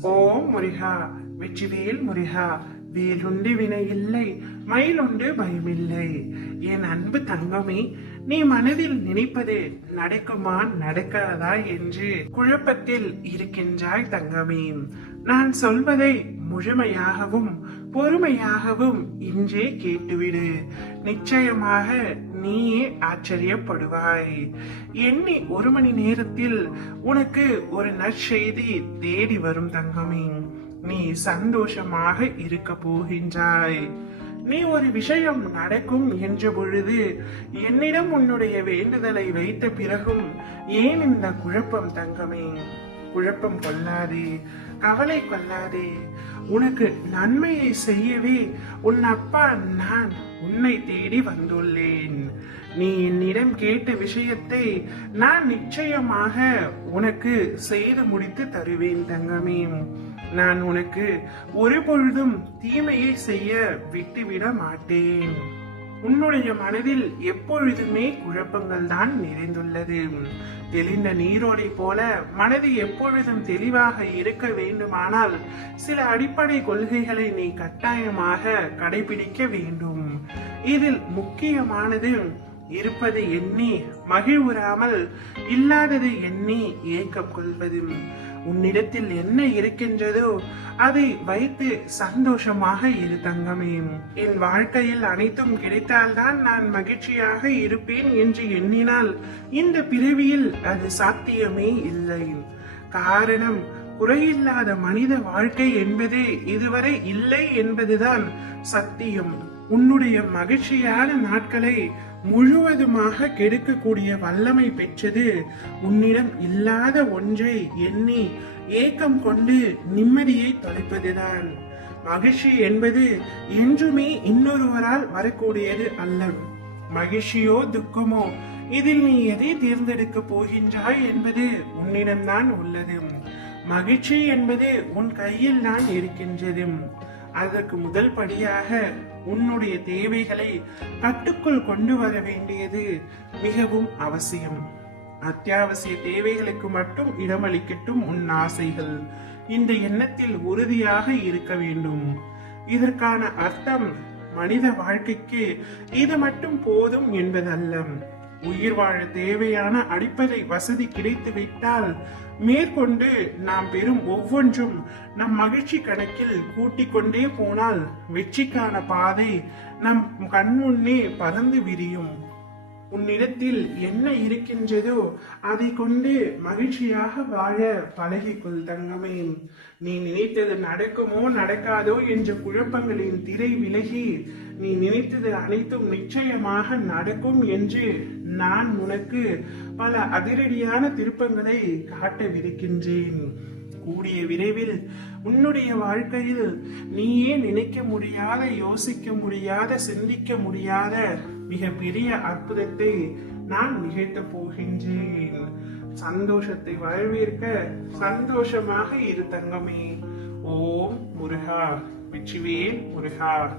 ஓம் முருகா வெற்றிவேல் முருகா வேலுண்டு வினை இல்லை மயிலுண்டு பயமில்லை. என் அன்பு தங்கமே நீ மனதில் நினைப்பது நடக்குமா நடக்காதா என்று குழப்பத்தில் இருக்கின்றாய் தங்கமே. நான் சொல்வதை முழுமையாகவும் பொறுமையாகவும் இன்றே கேட்டுவிடு. நிச்சயமாக நீயே ஆச்சரியப்படுவாய். எண்ணி ஒரு மணி நேரத்தில் உனக்கு ஒரு நற்செய்தி தேடி வரும் தங்கமே. நீ சந்தோஷமாக இருக்க போகின்றாய். நீ ஒரு விஷயம் நடக்கும் என்ற பொழுது என்னிடம் உன்னுடைய வேண்டுதலை வைத்த பிறகும் ஏன் இந்த குழப்பம் தங்கமே? குழப்பம் கொள்ளாதே கவலை கொள்ளாதே. உனக்கு நன்மையை செய்யவே உன் அப்பா நான் உன்னை தேடி வந்துள்ளேன். நீ என்னிடம் கேட்ட விஷயத்தை நான் நிச்சயமாக உனக்கு செய்து முடித்து தருவேன் தங்கமே. நான் உனக்கு ஒரு பொழுதும் தீமையை செய்ய விட்டுவிட மாட்டேன். உன்னுடைய மனதில் எப்பொழுதுமே குழப்பங்கள் தான் நிறைந்துள்ளது. தெளிந்த நீரோடை போல மனது எப்பொழுதும் தெளிவாக இருக்க வேண்டுமானால் சில அடிப்படை கொள்கைகளை நீ கட்டாயமாக கடைபிடிக்க வேண்டும். இதில் முக்கியமானது இருப்பது எண்ணி மகிழ்வுறாமல் இல்லாதது எண்ணி ஏக்கம் கொள்வது. உன்னிடத்தில் என்ன இருக்கின்றதோ அதை வைத்து சந்தோஷமாக இரு தங்கமே. என் வாழ்க்கையில் அனைத்தும் கிடைத்தால்தான் நான் மகிழ்ச்சியாக இருப்பேன் என்று எண்ணினால் இந்த பிறவியில் அது சாத்தியமே இல்லை. காரணம் குறையில்லாத மனித வாழ்க்கை என்பதே இதுவரை இல்லை என்பதுதான் சத்தியம். உன்னுடைய மகிழ்ச்சியான நாட்களை முழுவதுமாக கெடுக்கக்கூடிய வல்லமை பெற்றது. உன்னிடம் இல்லாத ஒன்றை எண்ணி ஏக்கம் கொண்டு நிம்மதியை தொலைப்பதுதான். மகிழ்ச்சி என்பது என்றுமே இன்னொருவரால் வரக்கூடியது அல்ல. மகிழ்ச்சியோ துக்கமோ இதில் நீ எதை தேர்ந்தெடுக்க போகின்றாய் என்பது உன்னிடம்தான் உள்ளது. மகிழ்ச்சி என்பது உன் கையில் தான் இருக்கின்றது. அதற்கு முதல் படியாக உன்னுடைய தேவைகளை கட்டுக்குள் கொண்டு வர வேண்டியது மிகவும் அவசியம். அத்தியாவசிய தேவைகளுக்கு மட்டும் இடமளிக்கட்டும் உன் ஆசைகள். இந்த எண்ணத்தில் உறுதியாக இருக்க வேண்டும். இதற்கான அர்த்தம் மனித வாழ்க்கைக்கு இது மட்டும் போதும் என்பதல்ல. உயிர் வாழ தேவையான அடிப்படை வசதி கிடைத்துவிட்டால் மேற்கொண்டு நாம் பெறும் ஒவ்வொன்றும் நம் மகிழ்ச்சி கணக்கில் கூட்டிக் கொண்டே போனால் வெற்றிக்கான பாதை நம் கண்முன்னே பறந்து விரியும். உன்னிடத்தில் என்ன இருக்கின்றதோ அதை கொண்டு மகிழ்ச்சியாக வாழ பழகிக்கொள் தங்கமே. நீ நினைத்தது நடக்குமோ நடக்காதோ என்ற குழப்பங்களின் திரை விலகி நீ நினைத்தது அனைத்தும் நிச்சயமாக நடக்கும் என்று நான் உனக்கு பல அதிரடியான திருப்பங்களை காட்டவிருக்கின்றேன். கூடிய விரைவில் உன்னுடைய வாழ்க்கையில் நீயே நினைக்க முடியாத யோசிக்க முடியாத சிந்திக்க முடியாத மிகப்பெரிய அற்புதத்தை நான் நிகழ்த்த போகின்றேன். சந்தோஷத்தை வாழ்விற்க சந்தோஷமாக இரு தங்கமே. ஓம் முருகா. வெற்றிவேல் முருகா.